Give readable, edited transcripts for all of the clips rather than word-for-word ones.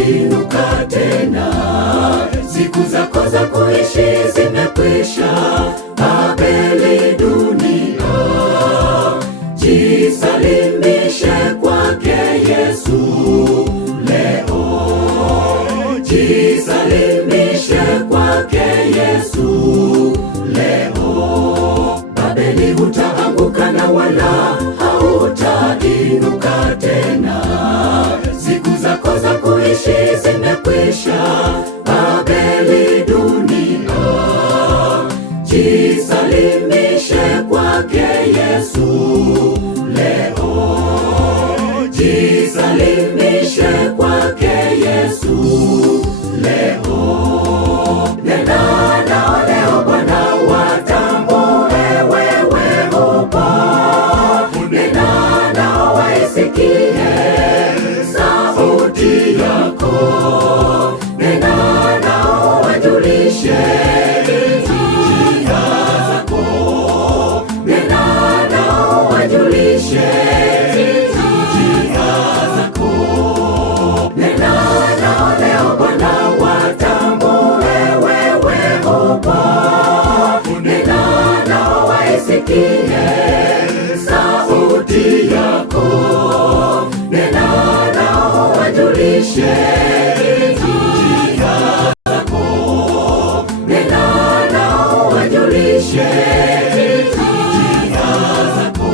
inuka tena. Siku zako za kuishi zimekwisha, Babeli dunia. Jisalimishe kwake Yesu leo, jisalimishe kwake Yesu leo. Babeli hutaanguka na wala hautainuka tena. Siku zako za kuishi zimekwisha, Babeli dunia. Jisalimishe kwake Yesu leo, jisalimishe kwake Yesu leo. Nena nao leo Bwana watambue wewe upo. Nena nao waisikie sauti yako. Nena nao wajulishe njia zako. Nena nao wajulishe njia zako. Nena nao leo Bwana watambue wewe upo. Nena nao waisikie sauti yako. Nena nao wajulishe njia zako. Nena nao wajulishe njia zako.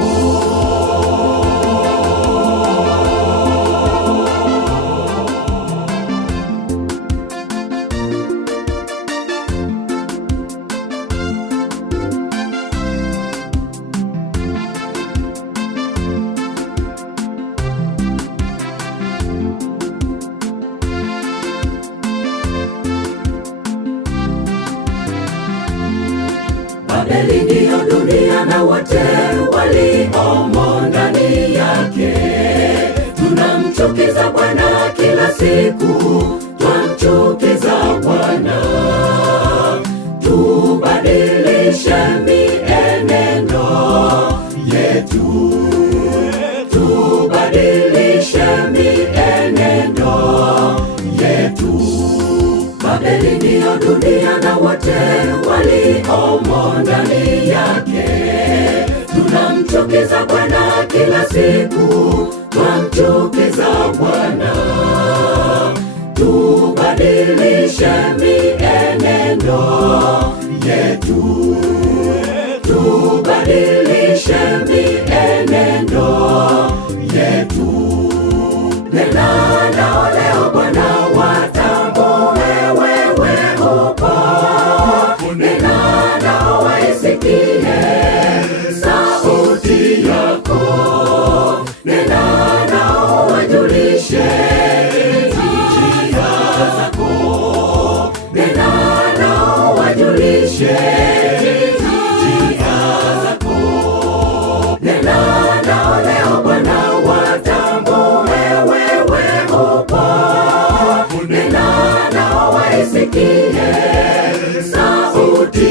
Babeli ndiyo dunia na wote waliomo ndani yake. Tunamchukiza Bwana kila siku, twamchukiza Bwana. Tubadilishe mienendo yetu, tubadilishe mienendo yetu. Babeli ndiyo dunia na wote waliomo ndani yake. Tunamchukiza Bwana kila siku, twamchukiza Bwana. Tubadilishe mienendo yetu, tubadilishe mienendo yetu. Nena nao leo Bwana watambue wewe upo. Nena nao waisikie sauti yako. Nena nao wajulishe njia zako. Nena nao wajulishe njia zako. Nena nao leo Bwana watambue wewe upo. Nena nao waisikie sauti